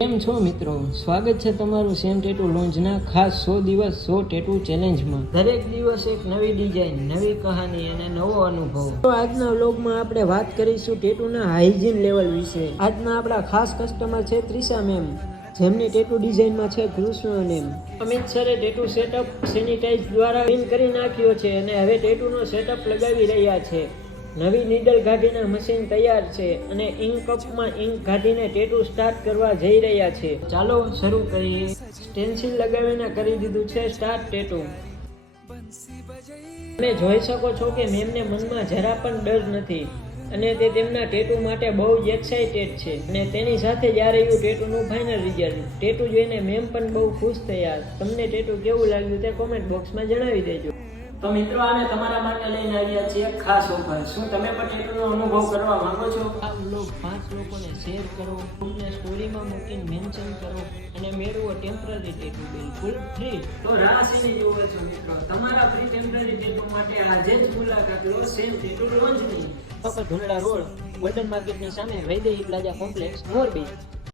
કેમ છો મિત્રો, સ્વાગત છે તમારું સેમ ટેટુ લોન્ચના ખાસ 100 દિવસ 100 ટેટુ ચેલેન્જમાં। દરેક દિવસ એક નવી ડિઝાઇન, નવી કહાની અને નવો અનુભવ। તો આજના વ્લોગમાં આપણે વાત કરીશું ટેટુના હાઇજીન લેવલ વિશે। આજના આપણા ખાસ કસ્ટમર છે ત્રિષા મેમ, જેમની ટેટુ ડિઝાઇનમાં છે કૃષ્ણ નેમ। અમિત સરે ટેટુ સેટઅપ સેનિટાઈઝ દ્વારા ક્લીન કરી નાખ્યો છે અને હવે ટેટુનો સેટઅપ લગાવી રહ્યા છે। નવી નીડલ ગાડીના મશીન તૈયાર છે અને ઇંક કપમાં ઇંક ગાડીને ટેટુ સ્ટાર્ટ કરવા જઈ રહ્યા છે। ચાલો શરૂ કરીએ। સ્ટેન્સિલ લગાવીને કરી દીધું છે સ્ટાર્ટ ટેટુ। તમે જોઈ શકો છો કે મેમને મનમાં જરા પણ ડર નથી અને તે તેમના ટેટુ માટે બહુ જ એક્સાઇટેડ છે અને તેની સાથે જ આ રહ્યું ટેટુનું ફાઇનલ રિઝલ્ટ। ટેટુ જોઈને મેમ પણ બહુ ખુશ થયા। તમને ટેટુ કેવું લાગ્યું તે કોમેન્ટ બોક્સમાં જણાવી દેજો। તો મિત્રો, આને તમારા માટે લઈને આવ્યા છીએ ખાસ ઓફર। શું તમે પણ ટેટુનો અનુભવ કરવા માંગો છો? આ વ્લોગ 5 લોકોને શેર કરો, ગ્રુપને સ્ટોરીમાં મૂકીને મેન્શન કરો અને મેળવો ટેમ્પરરી ટેટુ બિલકુલ ફ્રી। તો રાહ શેની જુઓ છો મિત્રો? તમારા ફ્રી ટેમ્પરરી ટેટુ માટે આજે જ મુલાકાત લો સેમ ટેટુ લોન્ચની। ધુંડળા રોડ, ગોલ્ડન માર્કેટની સામે વૈદેહી પ્લાઝા કોમ્પ્લેક્સ, મોરબી।